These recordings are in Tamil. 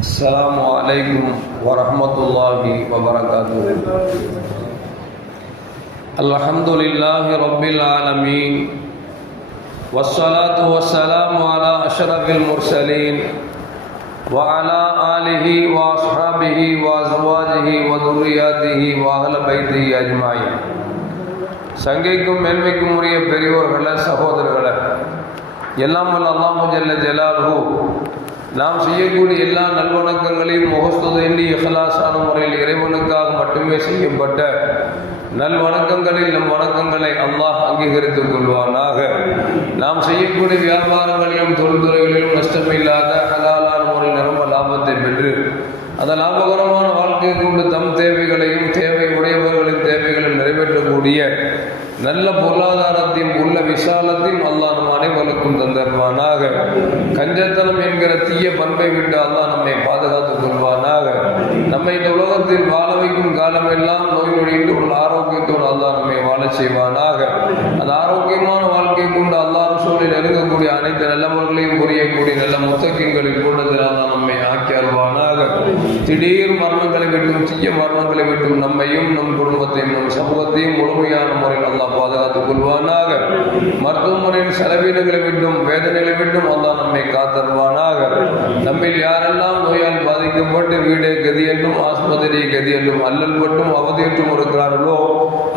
السلام عليكم ورحمة الله وبركاته الحمد لله رب العالمين والصلاة والسلام على أشرف المرسلين وعلى آله وأصحابه وأزواجه وذرياته وأهل بيته أجمعين சங்கைக்கும் மேன்மைக்கும் உரிய பெரியோர்களே சகோதரர்களே எல்லாம் வல்ல அல்லாஹு ஜல்ல ஜலாலுஹு நாம் செய்யக்கூடிய எல்லா நல்வணக்கங்களையும் முகஸ்துதேண்டி இஹலாசான முறையில் இறைவனுக்காக மட்டுமே செய்யப்பட்ட நல்வணக்கங்களில் நம் வணக்கங்களை அல்லாஹ் அங்கீகரித்துக் கொள்வானாக. நாம் செய்யக்கூடிய வியாபாரங்களிலும் தொழில்துறைகளிலும் நஷ்டமில்லாத ஹலாலான முறையில் நிரம்ப லாபத்தை பெற்று அந்த லாபகரமான வாழ்க்கையை கொண்டு தம் தேவைகளையும் தேவை உடையவர்களின் தேவைகளையும் நிறைவேற்றக்கூடிய நல்ல பொருளாதாரத்தையும் உள்ள விசாலத்தையும் அல்லாஹ் நம் அனைவருக்கும் தந்தருவானார் கஞ்சத்தனம் என்கிற தீய பண்பை விட்டு அல்லாஹ் நம்மை பாதுகாத்துக் கொள்வானாக. நம்மை இந்த உலகத்தில் வாழ வைக்கும் காலமெல்லாம் நோய் நொடியில் ஆரோக்கியத்தோடு அல்லாஹ் நம்மை வாழ செய்வானாக. அந்த ஆரோக்கியமான வாழ்க்கை கொண்டு அல்லாஹ் சூழலில் நெருங்கக்கூடிய அனைத்து நல்லவர்களையும் புரியக்கூடிய நல்ல முத்தக்கியங்களில் கூட்டத்தில் அல்லாஹ் நம்மை ஆக்கி அருவானாக திடீர் மரணங்களை விட்டும் தீய மரணங்களை விட்டும் நம்மையும் நம் குடும்பத்தையும் நம் சமூகத்தையும் முழுமையான முறையில் அல்லாஹ் பாதுகாத்துக் கொள்வானாக. மருத்துவமனையின் செலவீனங்களை விட்டும் வேதனைகளை விட்டும் அல்லா நம்மை காத்தருவானாக நம்மில் யாரெல்லாம் நோயால் பாதிக்கப்பட்டு வீடே கதி என்றும் ஆஸ்பத்திரி கதி என்றும் அல்லல் மட்டும் அவதியற்றும் இருக்கிறார்களோ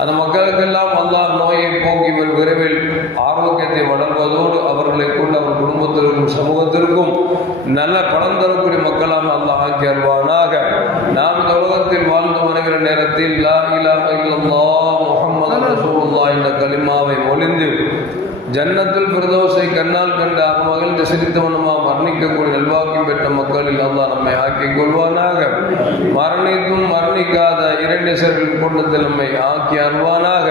அந்த மக்களுக்கெல்லாம் அல்லா நோயை போக்கி விரைவில் ஆரோக்கியத்தை வழங்குவதோடு அவர்களை கொண்டு அவர் குடும்பத்திற்கும் சமூகத்திற்கும் நல்ல பலன் தரக்கூடிய மக்களாக அல்லாஹ் ஆக்கி அருவானாக நாம் இந்த உலகத்தில் வாழ்ந்து வருகிற நேரத்தில் லா இலாஹ இல்லல்லாஹ் முஹம்மது ரசூலுல்லாஹ் என்ற கலிமாவை ஒளிந்து ஜன்னத்தில் பிரதோசை கண்ணால் கண்டு மகிழ்ந்து சிரித்தவனுமா மரணிக்கக்கூடிய நல்வாக்கியம் பெற்ற மக்களில் அல்லாஹ் நம்மை ஆக்கிக் கொள்வானாக. மரணித்தும் மரணிக்காத இரண்டு கூட்டத்தில் நம்மை ஆக்கி அன்பானாக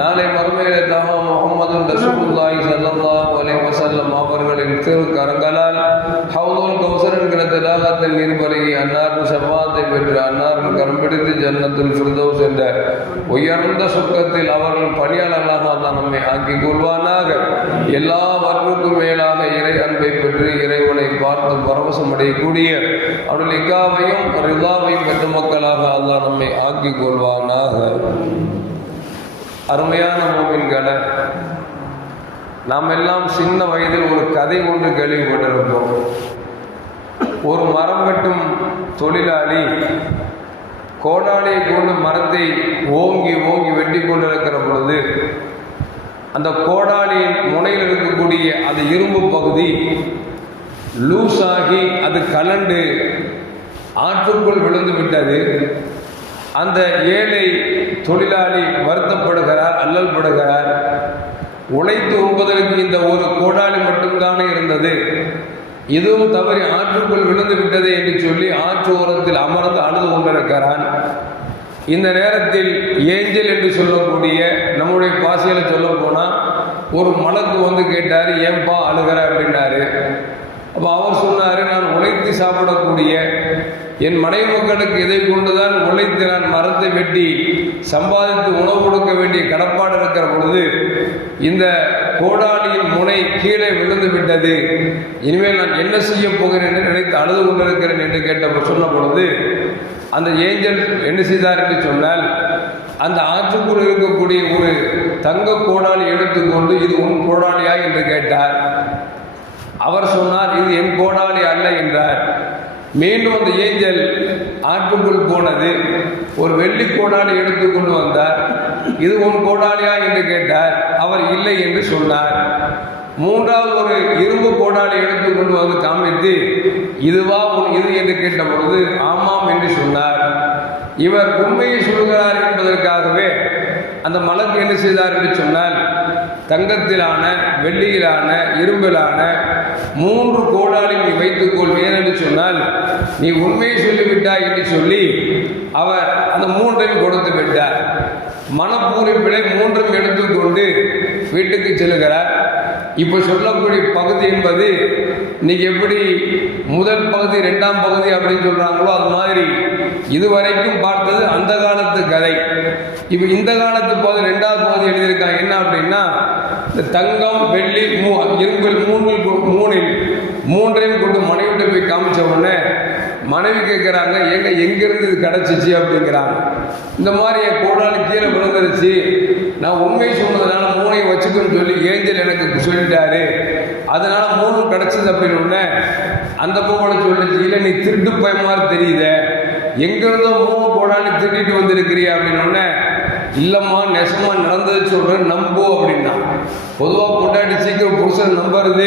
நாளை மறுமையிலே தகவ முகமது ரசூலுல்லாஹி ஸல்லல்லாஹு அலைஹி வஸல்லம் அவர்களின் திருக்கரங்களால் ஹவுதுல் கௌசர் என்கிற திலாகத்தில் நீர்பருகி அன்னாரின் செவ்வாத்தை பெற்று அன்னாரின் கரம் பிடித்து ஜன்னத்தில் ஃபிர்தௌஸ் என்ற உயர்ந்த சுக்கத்தில் அவர்கள் பணியாளர்களாக அல்லாஹ் நம்மை ஆக்கிக் கொள்வானாக. எல்லாவற்றுக்கும் மேலாக இறை அன்பை பெற்று இறைவனை பார்த்து பரவசம் அடையக்கூடிய அவர்கள் இக்காவையும் ரிதாவையும் பெற்ற மக்களாக அல்லா நம்மை ஆக்கிக் கொள்வானாக. அருமையான மூவின்களை நாம் எல்லாம் சின்ன வயதில் ஒரு கதை ஒன்று கேள்விப்பட்டிருப்போம். ஒரு மரம் வெட்டும் தொழிலாளி கோடாளியை கொண்டு மரத்தை ஓங்கி ஓங்கி வெட்டி கொண்டிருக்கிற பொழுது அந்த கோடாலியின் முனையில் இருக்கக்கூடிய அந்த இரும்பு பகுதி லூஸ் ஆகி அது கலண்டு ஆற்றுக்குள் விழுந்து விட்டது. அந்த ஏழை தொழிலாளி வருத்தப்படுகிறார் அல்லல் படுகிறார் உழைத்து உண்பதற்கு இந்த ஒரு கோடாலி மட்டும்தானே இருந்தது. இதுவும் தவறி ஆற்றுக்குள் விழுந்து விட்டது என்று சொல்லி ஆற்று ஓரத்தில் அமர்ந்து அழுது கொண்டிருக்கிறான். இந்த நேரத்தில் ஏஞ்சல் என்று சொல்லக்கூடிய நம்முடைய பாசையில் சொல்ல போனால் ஒரு மலக்கு வந்து கேட்டார் ஏன்பா அழுகிற? அப்படின்னாரு. அப்போ அவர் சொன்னார் நான் உழைத்து சாப்பிடக்கூடிய என் மனைவி மக்களுக்கு இதை கொண்டுதான் உழைத்து நான் மரத்தை வெட்டி சம்பாதித்து உணவு கொடுக்க வேண்டிய கடப்பாடு இருக்கிற பொழுது இந்த கோடாளியின் முனை கீழே விழுந்து விட்டது. இனிமேல் நான் என்ன செய்ய போகிறேன் என்று நினைத்து அழுது கொண்டிருக்கிறேன் என்று கேட்ட சொன்ன பொழுது அந்த ஏஞ்சல் என்ன செய்தார் என்று சொன்னால் அந்த ஆற்றுக்குள் இருக்கக்கூடிய ஒரு தங்க கோடாளி எடுத்துக்கொண்டு இது உன் கோடாளியா என்று கேட்டார். அவர் சொன்னார் இது என் கோடாளி அல்ல என்றார். மீண்டும் அந்த ஏஞ்சல் ஆற்றுக்குள் போனது. ஒரு வெள்ளி கோடாலி எடுத்துக்கொண்டு வந்தார். இது உன் கோடாளியா என்று கேட்டார். அவர் இல்லை என்று சொன்னார். மூன்றாவது ஒரு இரும்பு கோடாலி எடுத்துக்கொண்டு வந்து காமித்து இதுவா உன் இது என்று கேட்ட பொழுது ஆமாம் என்று சொன்னார். இவர் உண்மையை சொல்கிறார் என்பதற்காகவே அந்த மலக்கு என்ன செய்தார் என்று சொன்னால் தங்கத்திலான வெள்ளியிலான இரும்பிலான மூன்று கோடாலை நீ வைத்துக்கொள் ஏன் என்று சொன்னால் நீ உண்மையை சொல்லிவிட்டாய் என்று சொல்லி அவர் அந்த மூன்றையும் கொடுத்து விட்டார். மனப்பூரிப்பிலை மூன்றும் எடுத்துக்கொண்டு வீட்டுக்கு செல்கிறார் இப்போ சொல்லக்கூடிய பகுதி என்பது இன்னைக்கு எப்படி முதல் பகுதி ரெண்டாம் பகுதி அப்படின்னு சொல்கிறாங்களோ அது மாதிரி இதுவரைக்கும் பார்த்தது அந்த காலத்து கதை. இப்போ இந்த காலத்து பகுதி ரெண்டாவது பகுதி எழுதியிருக்காங்க. என்ன அப்படின்னா இந்த தங்கம் வெள்ளி மூ இரும்பில் மூணில் மூணில் மூன்றையும் கொண்டு மனைவிட்டு போய் காமிச்ச உடனே மனைவி கேட்குறாங்க எங்க எங்கேருந்து இது கிடச்சிச்சு? அப்படிங்கிறாங்க. இந்த மாதிரி என் கோடாலி கீழே விழுந்துருச்சு. நான் உண்மை சொன்னதுனால மூணையும் வச்சுக்கணும்னு சொல்லி ஏஞ்சல் எனக்கு சொல்லிட்டாரு. அதனால மூணும் கிடச்சிது அப்படின்னு அந்த பொம்பளை சொல்லிச்சு இல்லை நீ திருட்டு பய மாதிரி தெரியுதே. எங்கிருந்தோ மூணு போடான்னு திருட்டிட்டு வந்திருக்கிறியா? அப்படின்னு இல்லைம்மா நெசமாக நடந்தது சொல்கிறேன் நம்பு அப்படின்னா. பொதுவாக கொண்டாடி சீக்கிரம் புருஷன் நம்புறது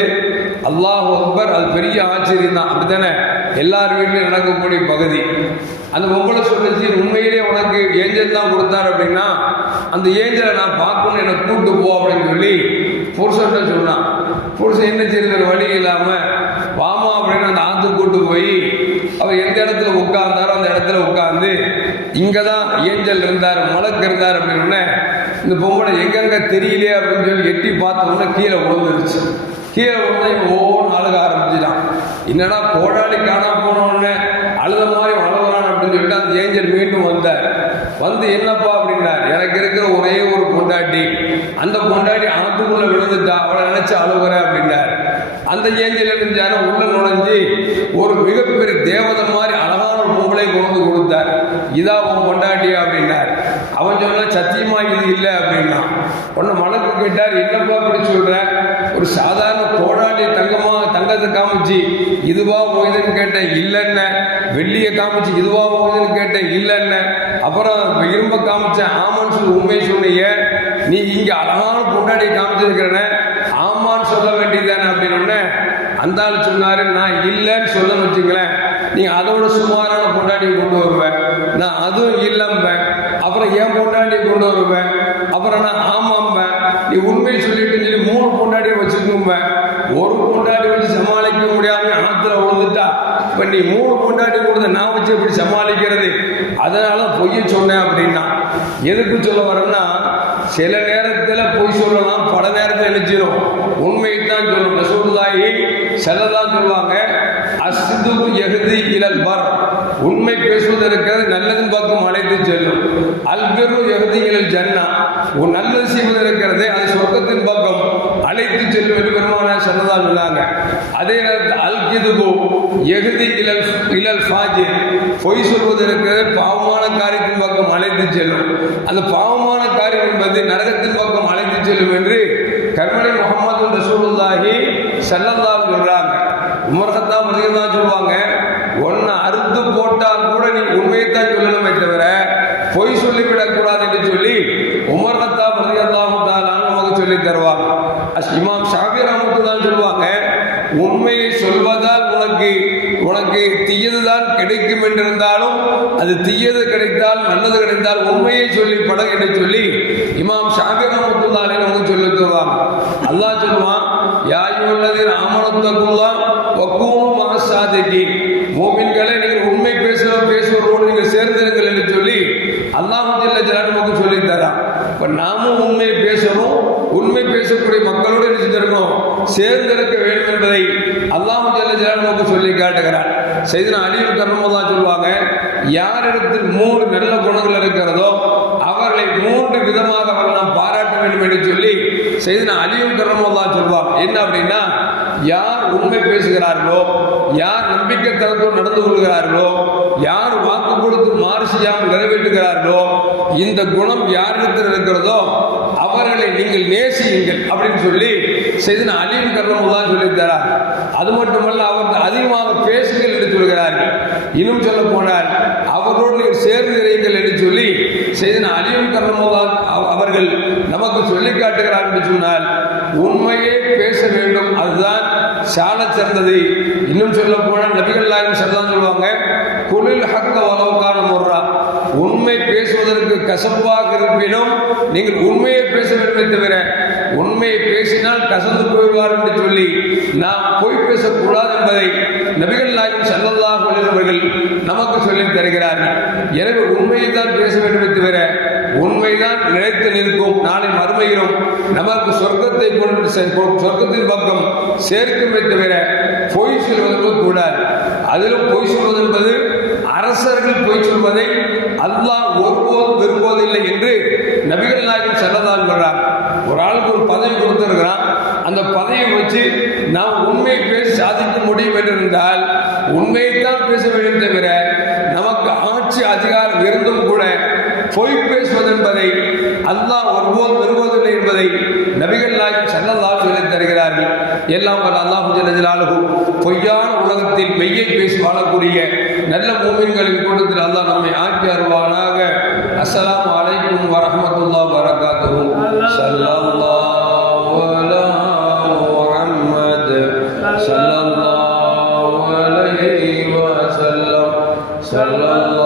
அல்லாஹ் அக்பர் அது பெரிய ஆச்சரியம் தான் அப்படித்தானே? எல்லார் வீட்லையும் நடக்கக்கூடிய பகுதி. அந்த பொம்பளை சொல்லிச்சு உண்மையிலே உனக்கு ஏஞ்சல் தான் கொடுத்தாரு அப்படின்னா அந்த ஏஞ்சலை நான் பார்க்கணும்னு என்னை கூட்டு போ அப்படின்னு சொல்லி புருஷன்ட்ட சொன்னான். புருஷன் என்ன செய்யறது வழி இல்லாமல் வாமா அப்படின்னு அந்த ஆத்து கூட்டு போய் அவர் எந்த இடத்துல உட்கார்ந்தாரோ அந்த இடத்துல உட்கார்ந்து இங்கே தான் ஏஞ்சல் இருந்தார் மலக்கு இருந்தார் அப்படின்னு இந்த பொம்பளை எங்கெங்க தெரியலையே அப்படின்னு சொல்லி எட்டி பார்த்தோம்னா கீழே விழுந்துருச்சு. கீழே விழுந்து இவன் ஒவ்வொன்று அழுக ஆரம்பிச்சுட்டான். என்னடா கோடாளி காணாம போன அழுத மாதிரி வளர்றான் அப்படின்னு சொல்லிட்டு அந்த ஏஞ்சல் மீண்டும் வந்தார். வந்து என்னப்பா அப்படின்னார் எனக்கு இருக்கிற ஒரே ஒரு பொண்டாட்டி. அந்த பொண்டாட்டி ஆத்துக்குள்ள விழுந்துட்டா அவளை நினைச்சு அழுகுறேன் அப்படின்னார் அந்த ஏஞ்சல் இருந்தாரு உள்ள நுழைஞ்சு ஒரு மிகப்பெரிய தேவதை மாதிரி அழகான ஒரு பொம்பளை கொண்டு கொடுத்தார். இதா உன் பொண்டாட்டி அப்படின்னார் அவன் சொன்ன சத்தியமா இது இல்லை அப்படின்னா. உன்னை மனக்கு கேட்டார். என்னப்பா அப்படி சொல்ற? ஒரு சாதாரண தங்கத்தை காமிச்சு இதுவா போயுதுன்னு கேட்டேன் இல்லைன்ன? வெள்ளியை காமிச்சு இதுவா போகுதுன்னு கேட்டேன் இல்லைன்ன? அப்புறம் இரும்ப காமிச்சேன் ஆமான்னு சொல்லி உண்மை சொன்னீங்க. நீ இங்க அழகான கொண்டாடி காமிச்சிருக்கிறன ஆமான்னு சொல்ல வேண்டியதானே அப்படின்னு அந்த ஆள் சொன்னாரு நான் இல்லைன்னு சொல்ல வச்சுங்களேன் நீ அதோட சுமாரான பொண்டாட்டியை கொண்டு வருவேன் நான் அதுவும் இல்லம்பேன். அப்புறம் ஏன் பொண்டாட்டியை கொண்டு வருவேன் அப்புறம் நான் ஆமாம்பேன். நீ உண்மையை சொல்லிட்டு சொல்லி மூணு பொண்டாட்டியை வச்சுக்கோம்பேன் ஒரு பொண்டாட்டி வச்சு சமாளிக்க முடியாம ஆத்துல விழுந்துட்டா. இப்ப நீ மூணு பொண்டாட்டி கொடுத்த நான் வச்சு எப்படி சமாளிக்கிறது? அதனால பொய்ய சொன்னேன் அப்படின்னா. எதுக்கு சொல்ல வரேன்னா சில நேரத்தில் பொய் சொல்லலாம் பல நேரத்தில் நினைச்சிடும் உண்மையை தான் சொல்லணும் ரசூலுல்லாஹி சிலதான் சொல்லுவாங்க அஸ்துகு எகுதி இலல் பர். உண்மை பேசுவது இருக்கிறது நல்லதின் பக்கம் அழைத்து செல்லும். அல்பெரு எகுதி இலல் ஜன்னா. ஒரு நல்லது செய்வது இருக்கிறதே அது சொர்க்கத்தின் பக்கம். அழைத்து செல்லும் என்று பெருமான சொன்னதால் சொன்னாங்க அதே நேரத்தில் அல்கிதுபு எகுதி இலல் இலல் ஃபாஜி பொய் சொல்வது இருக்கிறது பாவமான காரியத்தின் பக்கம் அழைத்து செல்லும். அந்த பாவமான காரியம் என்பது நரகத்தின் பக்கம் அழைத்து செல்லும் என்று கர்மனை முகமது ரசூலுல்லாஹி செல்லல்லாம் சொல்றாங்க. உமர் கத்தாப் தான் சொல்லுவாங்க. ஒன்னை அறுத்து போட்டால் கூட நீ உண்மையைத்தான் சொல்லணுமே தவிர பொய் சொல்லிவிடக்கூடாது என்று சொல்லி உமர்கத்தா கத்தாப் தான் நமக்கு சொல்லி தருவாங்க. அஸ் இமாம் ஷாஃபி தான் சொல்லுவாங்க உண்மையை சொல்வதால் உனக்கு உனக்கு தீயதுதான் கிடைக்கும் என்றிருந்தாலும் அது தீயது கிடைத்தால் நல்லது கிடைத்தால் உண்மையை சொல்லி பட என்று சொல்லி இமாம் ஷாஃபி ரஹ்மத்துல்லாஹி நமக்கு சொல்லி தருவாங்க அல்லாஹ் சொல்லுவான் யாயுள்ளதின் ஆமனத்தக்குள்ளா வக்கூனும் மகசாதிக்கு மூமின்களை நீங்கள் உண்மை பேசுவ பேசுவதோடு நீங்கள் சேர்ந்திருங்கள் என்று சொல்லி அல்லாஹ் ஜல்ல ஜலால் நமக்கு சொல்லி தரான் இப்போ நாமும் உண்மை பேசணும் உண்மை பேசக்கூடிய மக்களோடு என்ன செஞ்சிருக்கணும் சேர்ந்திருக்க வேண்டும் என்பதை அல்லாஹ் ஜல்ல நமக்கு சொல்லி காட்டுகிறான் செய்தின அழியும் கர்மல்லா சொல்லுவாங்க யாரிடத்தில் மூன்று நல்ல குணங்கள் இருக்கிறதோ அவர்களை மூன்று விதமாக அவர் நாம் பாராட்ட வேண்டும் என்று சொல்லி செய்தின அழியும் கர்மல்லா சொல்வாங்க. என்ன அப்படின்னா யார் உண்மை பேசுகிறார்களோ யார் நம்பிக்கை தரத்தோடு நடந்து கொள்கிறார்களோ யார் வாக்கு கொடுத்து மாறு செய்யாமல் நிறைவேற்றுகிறார்களோ இந்த குணம் யாரிடத்தில் இருக்கிறதோ அவர்களை நீங்கள் நேசியுங்கள் அப்படின்னு சொல்லி செய்தின அலியும் கர்மல்லா சொல்லியிருக்கிறார். அது மட்டுமல்ல அவர் அதிகமாக பேசுங்கள் என்று சொல்கிறார்கள். இன்னும் சொல்ல போனால் அவர்களோடு நீங்கள் சேர்ந்து இருங்கள் என்று சொல்லி செய்தின அலியும் கர்மல்லா அவர்கள் நமக்கு சொல்லி காட்டுகிறார் என்று சொன்னால் உண்மையே பேச வேண்டும். அதுதான் சால சிறந்தது. இன்னும் சொல்ல போனால் நபிகள் நாயகம் சொல்லுவாங்க குளில் ஹக்க வளவுக்கான முறா உண்மை பேசுவதற்கு கசப்பாக இருப்பினும் நீங்கள் உண்மையை பேச வேண்டுமே தவிர உண்மையை பேசினால் கசந்து போய்வார் என்று சொல்லி நாம் பொய் பேசக்கூடாது என்பதை நபிகள் நாயகம் செல்லல்லாஹ் அவர்கள் நமக்கு சொல்லி தருகிறார்கள் எனவே உண்மையை தான் பேச வேண்டுமே தவிர உண்மைதான் நிலைத்து நிற்கும். நாளை மறுமையிலும் நமக்கு சொர்க்கத்தை கொண்டு சொர்க்கத்தின் பக்கம் சேர்க்குமே தவிர பொய் சொல்வதற்கு கூடாது அதிலும் பொய் சொல்வது என்பது அரசர்கள் பொய் சொல்வதை அல்லாஹ் ஒருபோதும் விரும்புவதில்லை என்று நபிகள் நாயகம் செல்லதான் சொல்றார். ஒரு ஆளுக்கு ஒரு பதவி கொடுத்திருக்கிறான். அந்த பதவியை வச்சு நாம் உண்மையை பேசி சாதிக்க முடியும் என்று இருந்தால் உண்மையைத்தான் பேச வேண்டும் தவிர நமக்கு ஆட்சி அதிகாரம் இருந்தும் கூட பொய் பேசுவது என்பதை அல்லாஹ் ஒருபோதும் விரும்புவதில்லை என்பதை நபிகள் நாயகம் சல்லல்லாஹு சொல்லி தருகிறார்கள். எல்லாம் வல்ல அல்லாஹு ஜலஜலாலு பொய்யான உலகத்தில் பெய்யை பேசி வாழக்கூடிய நல்ல மூமின்களின் கூட்டத்தில் அல்லாஹ் நம்மை ஆக்கி அருவானாக அஸ்லாம் வலைக்கும் வரமத்துல்லா வரகாத்து சல்லா صلى الله